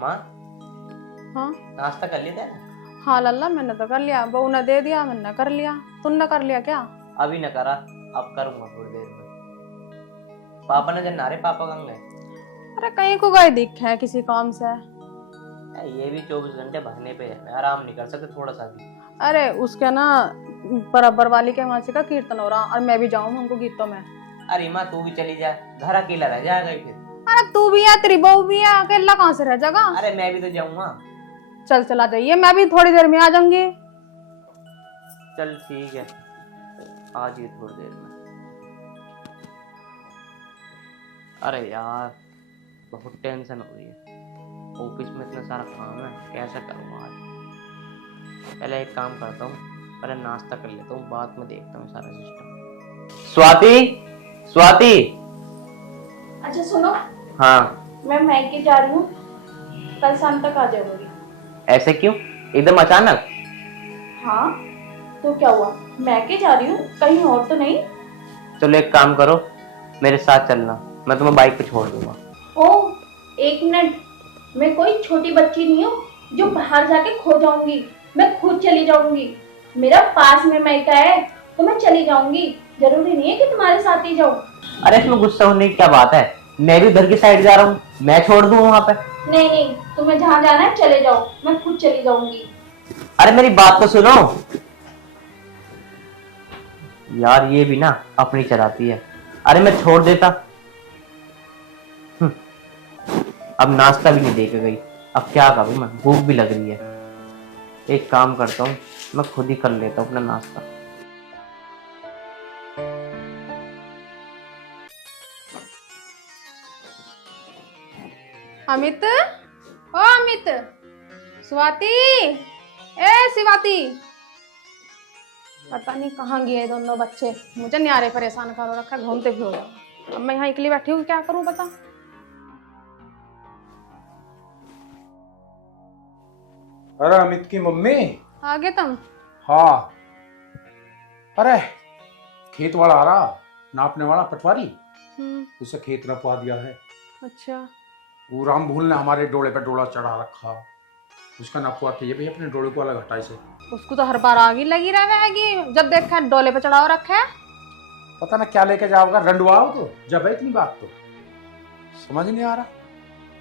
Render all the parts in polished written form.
माँ हाँ नाश्ता कर लिया था? हाँ लल्ला, मैंने तो कर लिया। बहू ने दे दिया, मैंने कर लिया। तुमने कर लिया क्या? अभी न करा, अब करूंगा थोड़ी देर में। पापा नजर ना रहे, पापा कहाँ गए? अरे कहीं को गए दिख है किसी काम से। ये भी 24 घंटे भरने पे है, आराम नहीं कर सकते थोड़ा सा भी। अरे उसके ना बराबर वाली के वहां से का कीर्तन हो रहा, और मैं भी जाऊँ हमको गीतों में। अरे माँ तू भी चली जा, घर अकेला रह जाएगा ही फिर। अरे तू भी है, तेरी बहू भी है, अकेला कहाँ से रह जाएगा? अरे मैं भी तो जाऊंगा। चल चला जाइए, मैं भी थोड़ी देर में आ जाऊंगी। चल ठीक है, आ जाइए थोड़ी देर में। अरे यार बहुत टेंशन हो रही है, ऑफिस में इतना सारा काम है, कैसे करूँगा आज। पहले एक काम करता हूँ, पहले नाश्ता कर लेता हूँ, बाद में देखता हूँ सारा सिस्टम। स्वाति, स्वाति। अच्छा सुनो, हाँ मैं मायके जा रही हूँ, कल शाम तक आ जाऊंगी। ऐसे क्यों, एकदम अचानक? हाँ तो क्या हुआ, मायके जा रही हूँ, कहीं और तो नहीं? चलो एक काम करो, मेरे साथ चलना, मैं तुम्हें बाइक पे छोड़ दूंगा। ओ एक मिनट, मैं कोई छोटी बच्ची नहीं हूँ जो बाहर जाके खो जाऊंगी। मैं खुद चली जाऊंगी, मेरा पास में मायका है तो मैं चली जाऊंगी। जरूरी नहीं है कि तुम्हारे साथ ही जाऊँ। अरे इसमें गुस्सा होने की क्या बात है, मैं भी उधर की साइड जा रहा हूँ, मैं छोड़ दूँ वहां पे? नहीं नहीं, तुम्हें जहाँ जाना है चले जाओ, मैं खुद चली जाऊंगी। अरे मेरी बात तो सुनो यार, ये भी ना अपनी चलाती है। अरे मैं छोड़ देता। अब नाश्ता भी नहीं देके गई, अब क्या करूं मैं, भूख भी लग रही है। एक काम करता हूँ, मैं खुद ही कर लेता हूँ अपना नाश्ता। अमित, ओ अमित, स्वाति, ए शिवाती। पता नहीं कहाँ गए दोनों बच्चे, मुझे न्यारे परेशान करो रखा, घूमते भी हो जाओ। अब मैं यहाँ अकेली बैठी हूँ, क्या करूँ बता। अरे अमित की मम्मी। आ गए तुम? हाँ, अरे खेत वाला आ रहा, नापने वाला पटवारी, उसे खेत नपवा दिया है। अच्छा। वो राम भूल ने हमारे डोले पे डोला चढ़ा रखा, उसका नपवा के ये भी अपने डोले को अलग हटाए से। उसको तो हर बार आग ही लगी रहेगी, जब देखा डोले पे चढ़ाओ रखा है। पता ना क्या लेके जाओगा, रंडवाओ तो जब है इतनी बात तो समझ नहीं आ रहा।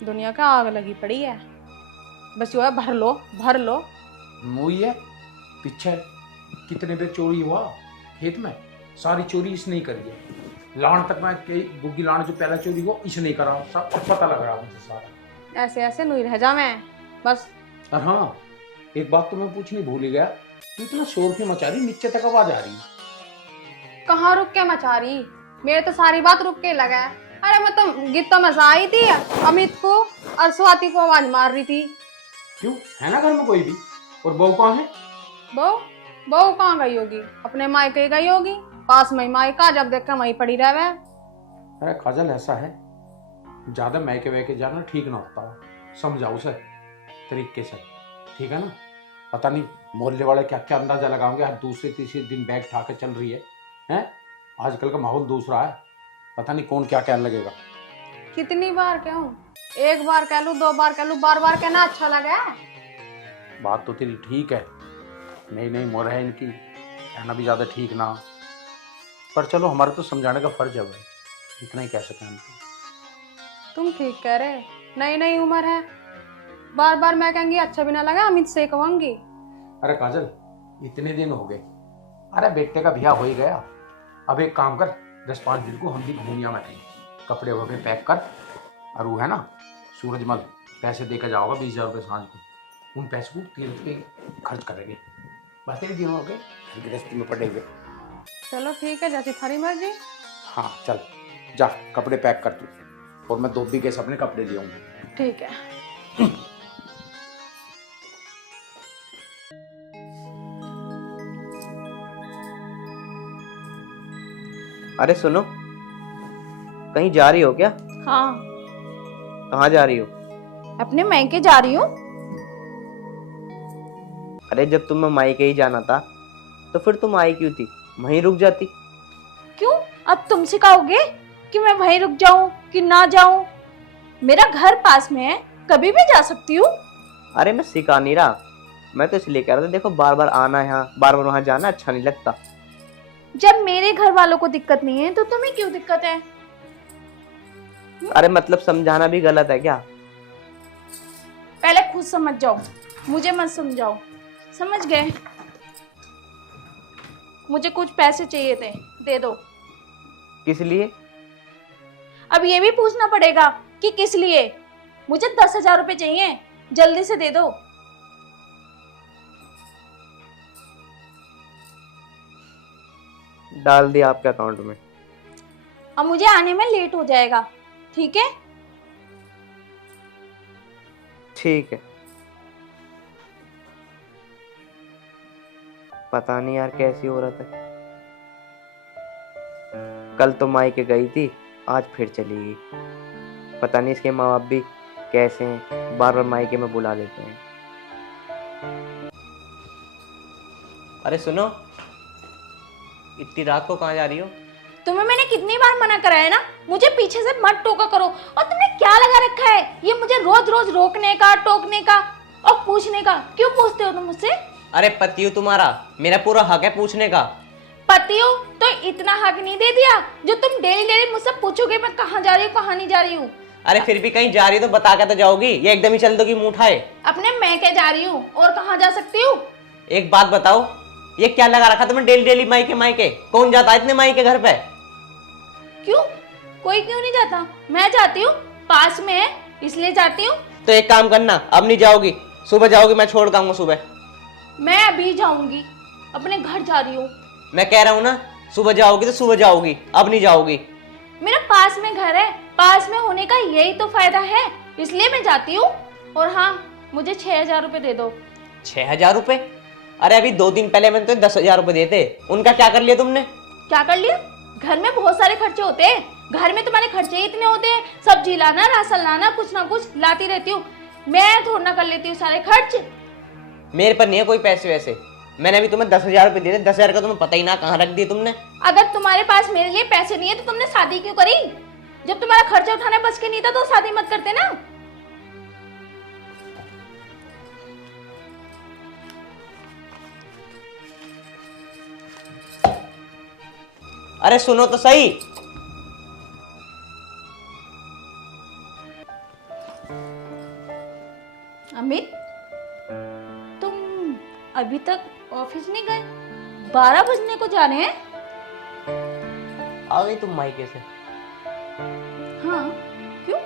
दुनिया का आग लगी पड़ी है, बस यो है भर लो भर लो। मुई है पीछे कितने पे चोरी हुआ खेत में, सारी चोरी इसने ही करी है। लान तक में गुग्गी लान जो पहला चोरी हुआ इसने ही करा, सब पता लग रहा मुझे सारा। ऐसे ऐसे नहीं रह जा मैं बस। और हाँ, एक बात तो मैं पूछनी भूल ही गया, तू इतना शोर क्यों मचा रही, नीचे तक आवाज आ रही? कहाँ रुक के मचा रही, मेरे तो सारी बात रुक के लगा है। अरे मैं तो गीतों में से आई थी, अमित को और स्वाति को आवाज मार रही थी। क्यों, है ना घर में कोई भी? और बहू कहाँ है? बहू बहू कहाँ गई होगी, अपने मायके गई होगी, पास में मायका, जब देखा वहीं पड़ी रहे। अरे काजल ऐसा है, ज्यादा मैके वैके जाना ठीक ना होता, समझाओ उसे तरीके से, ठीक है ना? पता नहीं मोहल्ले वाले क्या क्या अंदाजा लगाओगे, हर दूसरे तीसरे दिन बैग उठा के चल रही है, हैं? आजकल का माहौल दूसरा है, पता नहीं कौन क्या कहने लगेगा। कितनी बार कहूँ, एक बार कह लूँ, 2 बार कह लूँ, बार बार कहना अच्छा लगा। बात तो तेरी ठीक है, नहीं नहीं मोर है इनकी, कहना भी ज़्यादा ठीक ना, पर चलो हमारा तो समझाने का फर्ज है भाई, इतना ही कह सकें हम। तुम ठीक कह रहे, नई नई उम्र है, बार बार मैं कहेंगी अच्छा भी ना लगा, अमित से कहूंगी। अरे काजल इतने दिन हो गए, अरे बेटे का ब्याह हो ही गया, अब एक काम कर, 10-5 दिन को हम भी घूमिया में कहीं, कपड़े वपड़े पैक कर, और वो है ना सूरजमल पैसे दे कर जाओगा 20,000 रुपये सांझ को, उन पैसों को तीर्थ पे खर्च करेंगे, बाकी दिन हो गए गृहस्थी में पड़ेंगे। चलो ठीक है, जैसी थारी मर्जी। हाँ चल जा, कपड़े पैक कर तू, और मैं धोबी के अपने कपड़े ले आऊंगा। ठीक है। अरे सुनो, कहीं जा रही हो क्या? हाँ, कहाँ जा रही हो? अपने मायके जा रही हूँ। अरे जब तुम्हें मायके ही जाना था तो फिर तुम आई क्यों थी, वहीं रुक जाती। क्यों, अब तुम सिखाओगे कि मैं वहीं रुक जाऊं कि ना जाऊं? मेरा घर पास में है, कभी भी जा सकती हूँ। अरे मैं सिखा नहीं रहा, मैं तो इसलिए कह रहा था, देखो बार बार आना यहाँ बार बार वहां जाना अच्छा नहीं लगता। जब मेरे घर वालों को दिक्कत नहीं है तो तुम्हें क्यों दिक्कत है? अरे मतलब समझाना भी गलत है क्या? पहले खुद समझ जाओ, मुझे मत समझाओ। समझ गए? मुझे कुछ पैसे चाहिए थे, दे दो। किस लिए? अब ये भी पूछना पड़ेगा कि किस लिए? मुझे 10,000 रुपए चाहिए, जल्दी से दे दो। डाल दिया आपके अकाउंट में। अब मुझे आने में लेट हो जाएगा, ठीक है? ठीक है। पता नहीं यार कैसी औरत है, कल तो मायके गई थी, आज फिर चली गई। पता नहीं इसके माँ बाप भी कैसे हैं, बार बार मायके में बुला लेते हैं। अरे सुनो, इतनी रात को कहाँ जा रही हो? तुम्हें मैंने कितनी बार मना करा है ना, मुझे पीछे से मत टोका करो। और तुमने क्या लगा रखा है ये मुझे रोज रोज रोकने का, टोकने का और पूछने का? क्यों पूछते हो तुम मुझसे? अरे पति हो तुम्हारा, मेरा पूरा हक है पूछने का। पति हो तो इतना हक नहीं दे दिया जो तुम डेली डेली मुझसे पूछोगे मैं कहाँ जा रही हूँ, कहाँ नहीं जा रही हूँ। अरे फिर भी कहीं जा रही हो तो बता के तो जाओगी, ये एकदम ही चल दोगी मुंह उठाए? अपने मैं क्या जा रही हूँ और कहाँ जा सकती हूँ? एक बात बताओ, ये क्या लगा रखा तुमने डेली डेली मायके मायके? कौन जाता है इतने मायके घर पे? क्यों? कोई क्यों नहीं जाता? मैं जाती हूँ, पास में है इसलिए जाती हूँ। तो एक काम करना, अब नहीं जाओगी, सुबह जाओगी, मैं छोड़ आऊंगा सुबह। मैं अभी जाऊंगी, अपने घर जा रही हूँ। मैं कह रहा हूँ ना, सुबह जाओगी तो सुबह जाओगी, अब नहीं जाओगी। मेरा पास में घर है, पास में होने का यही तो फायदा है, इसलिए मैं जाती हूँ। और हाँ, मुझे 6,000 रुपए दे दो। 6,000 रुपए? अरे अभी 2 दिन पहले मैंने तो 10,000 रुपए दिए थे, उनका क्या कर लिया तुमने? क्या कर लिया? घर में बहुत सारे खर्चे होते हैं, घर में तुम्हारे खर्चे ही इतने होते हैं, सब्जी लाना, राशन लाना, कुछ ना कुछ लाती रहती हूँ। मैं थोड़ा ना कर लेती हूँ सारे खर्च। मेरे पर नहीं है कोई पैसे वैसे, मैंने अभी तुम्हें 10,000 रुपए दिए थे, 10,000 का तुम्हें पता ही ना कहाँ रख दिए तुमने। अगर तुम्हारे पास मेरे लिए पैसे नहीं है तो तुमने शादी क्यों करी? जब तुम्हारा खर्चा उठाने बस के नहीं था तो शादी मत करते ना। अरे सुनो तो सही। अमित, तुम अभी तक ऑफिस नहीं गए? 12 बजने को जा रहे हैं। आ गई तुम मायके से? हाँ, क्यों?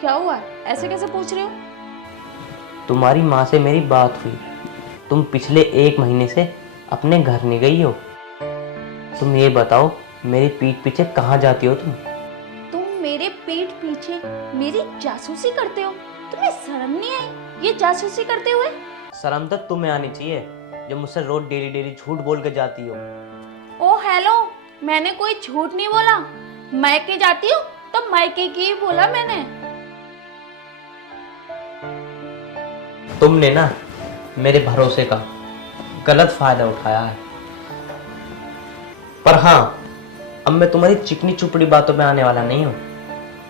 क्या हुआ? ऐसे कैसे पूछ रहे हो? तुम्हारी माँ से मेरी बात हुई, तुम पिछले 1 महीने से अपने घर नहीं गई हो। तुम ये बताओ, मेरी पीठ पीछे कहाँ जाती हो तुम? तुम मेरे पीठ पीछे मेरी जासूसी करते हो? तुम्हें शर्म नहीं आई ये जासूसी करते हुए? शर्म तो तुम्हें आनी चाहिए, जो मुझसे रोज डेली डेली झूठ बोल के जाती हो। ओ हेलो, मैंने कोई झूठ नहीं बोला। मायके जाती हूँ तो मायके की ही बोला मैंने। तुमने ना मेरे भरोसे का गलत फायदा उठाया है। पर हाँ, अब मैं तुम्हारी चिकनी चुपड़ी बातों में आने वाला नहीं हूँ।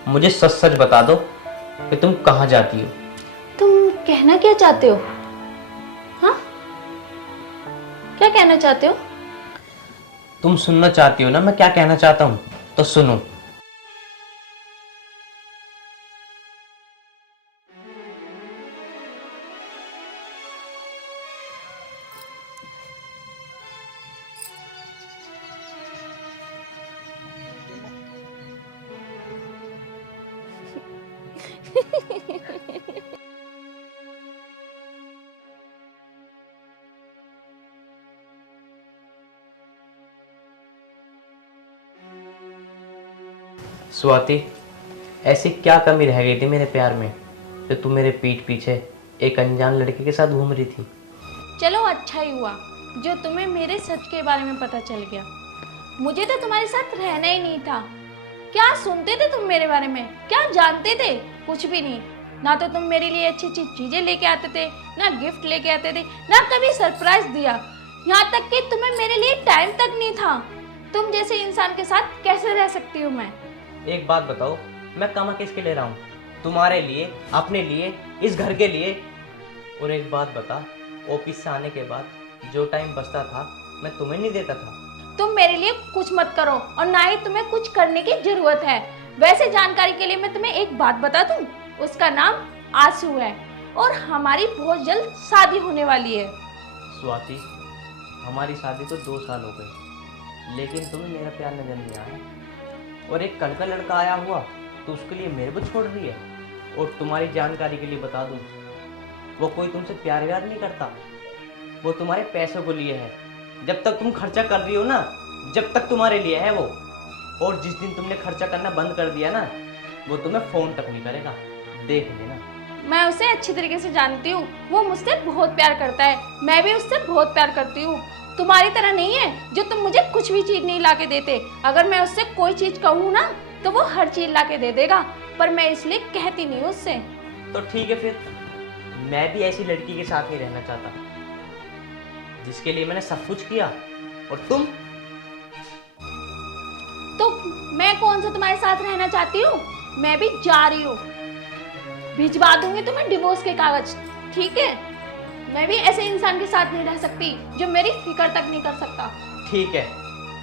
मुझे सच सच बता दो कि तुम कहाँ जाती हो। तुम कहना क्या चाहते हो? हाँ, क्या कहना चाहते हो? तुम सुनना चाहती हो ना मैं क्या कहना चाहता हूँ? तो सुनो। स्वाति, ऐसी क्या कमी रह गई थी मेरे प्यार में जो तू मेरे पीठ पीछे एक अनजान लड़के के साथ घूम रही थी? चलो अच्छा ही हुआ जो तुम्हें मेरे सच के बारे में पता चल गया। मुझे तो तुम्हारे साथ रहना ही नहीं था। क्या सुनते थे तुम मेरे बारे में? क्या जानते थे? कुछ भी नहीं। ना तो तुम मेरे लिए अच्छी अच्छी चीजें लेके आते थे, ना गिफ्ट लेके आते थे, ना कभी सरप्राइज दिया। यहाँ तक कि तुम्हें मेरे लिए टाइम तक नहीं था। तुम जैसे इंसान के साथ कैसे रह सकती हूँ मैं? एक बात बताओ, मैं कमा किसके ले रहा हूँ? तुम्हारे लिए, अपने लिए, इस घर के लिए। और एक बात बता, ऑफिस से आने के बाद जो टाइम बचता था मैं तुम्हें नहीं देता था? तुम मेरे लिए कुछ मत करो और ना ही तुम्हें कुछ करने की जरूरत है। वैसे जानकारी के लिए मैं तुम्हें एक बात बता दूं, उसका नाम आंसू है और हमारी बहुत जल्द शादी होने वाली है। स्वाति, हमारी शादी को 2 साल हो गए, लेकिन तुम्हें मेरा प्यार नजर नहीं आया। और एक कल का लड़का आया हुआ तो उसके लिए मेरे को छोड़ रही है। और तुम्हारी जानकारी के लिए बता दूं, वो कोई तुमसे प्यार व्यार नहीं करता, वो तुम्हारे पैसों को लिए है। जब तक तुम खर्चा कर रही हो ना, जब तक तुम्हारे लिए है वो। और जिस दिन तुमने खर्चा करना बंद कर दिया ना, वो तुम्हें फोन तक नहीं करेगा, देख लेना। मैं उसे अच्छी तरीके से जानती हूँ, वो मुझसे बहुत प्यार करता है, मैं भी उससे बहुत प्यार करती हूँ। तुम्हारी तरह नहीं है जो तुम मुझे कुछ भी चीज नहीं लाके देते। अगर मैं उससे कोई चीज कहूँ ना तो वो हर चीज लाके दे देगा, पर मैं इसलिए कहती नहीं हूँ उससे। तो ठीक है फिर, मैं भी ऐसी लड़की के साथ नहीं रहना चाहता जिसके लिए मैंने सब कुछ किया। और तुम? तो मैं कौन सा तुम्हारे साथ रहना चाहती हूँ? मैं भी जा रही हूँ, भिजवा दूंगी तुम्हें डिवोर्स के कागज, ठीक है? मैं भी ऐसे इंसान के साथ नहीं रह सकती जो मेरी फिक्र तक नहीं कर सकता। ठीक है,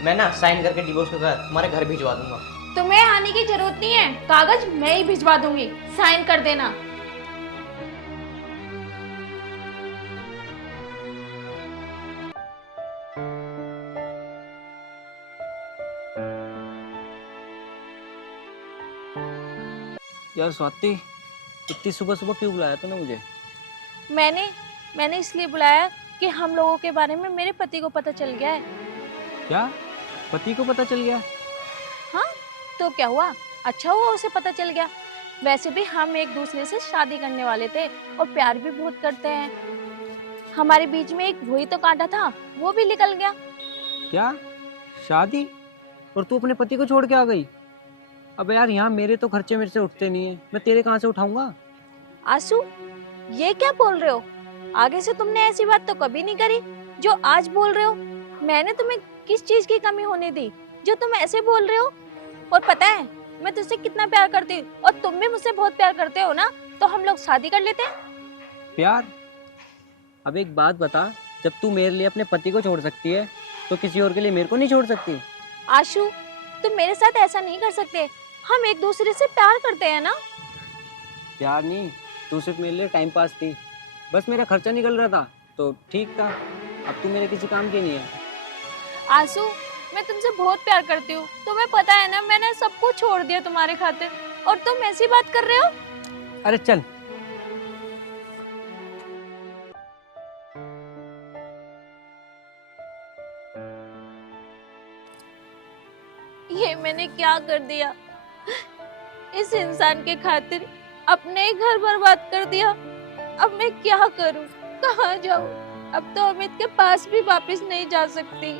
मैं ना साइन करके डिवोर्स के बाद तुम्हारे घर भिजवा दूंगा। तुम्हें आने की जरूरत नहीं है, कागज मैं ही भिजवा दूंगी, साइन कर देना। यार स्वाति, इतनी सुबह सुबह क्यों बुलाया तूने मुझे? मैंने इसलिए बुलाया कि हम लोगों के बारे में मेरे पति को पता चल गया है। क्या पति को पता चल गया? हाँ, तो क्या हुआ, अच्छा हुआ उसे पता चल गया। वैसे भी हम एक दूसरे से शादी करने वाले थे और प्यार भी बहुत करते हैं। हमारे बीच में एक वही तो कांटा था, वो भी निकल गया। क्या शादी? और तू अपने पति को छोड़ के आ गई? अब यार यहाँ मेरे तो खर्चे मेरे से उठते नहीं है, मैं तेरे कहाँ से उठाऊंगा? आंसू, ये क्या बोल रहे हो? आगे से तुमने ऐसी बात तो कभी नहीं करी जो आज बोल रहे हो। मैंने तुम्हें किस चीज की कमी होने दी जो तुम ऐसे बोल रहे हो? और पता है मैं तुझसे कितना प्यार करती हूँ और तुम भी मुझसे बहुत प्यार करते हो ना, तो हम लोग शादी कर लेते हैं। प्यार? अब एक बात बता, जब तू मेरे लिए अपने पति को छोड़ सकती है तो किसी और के लिए मेरे को नहीं छोड़ सकती? आशु, तुम मेरे साथ ऐसा नहीं कर सकते, हम एक दूसरे से प्यार करते हैं ना। प्यार नहीं, तू सिर्फ मेरे लिए टाइम पास थी, बस मेरा खर्चा निकल रहा था तो ठीक था। अब तू मेरे किसी काम की नहीं है। आंसू, मैं तुमसे बहुत प्यार करती हूँ, तुम्हें पता है ना, मैंने सब कुछ छोड़ दिया तुम्हारे खातिर, और तुम ऐसी बात कर रहे हो। अरे चल। ये मैंने क्या कर दिया? इस इंसान के खातिर अपने ही घर बर्बाद कर दिया। अब मैं क्या करूं, कहाँ जाऊं? अब तो अमित के पास भी वापस नहीं जा सकती।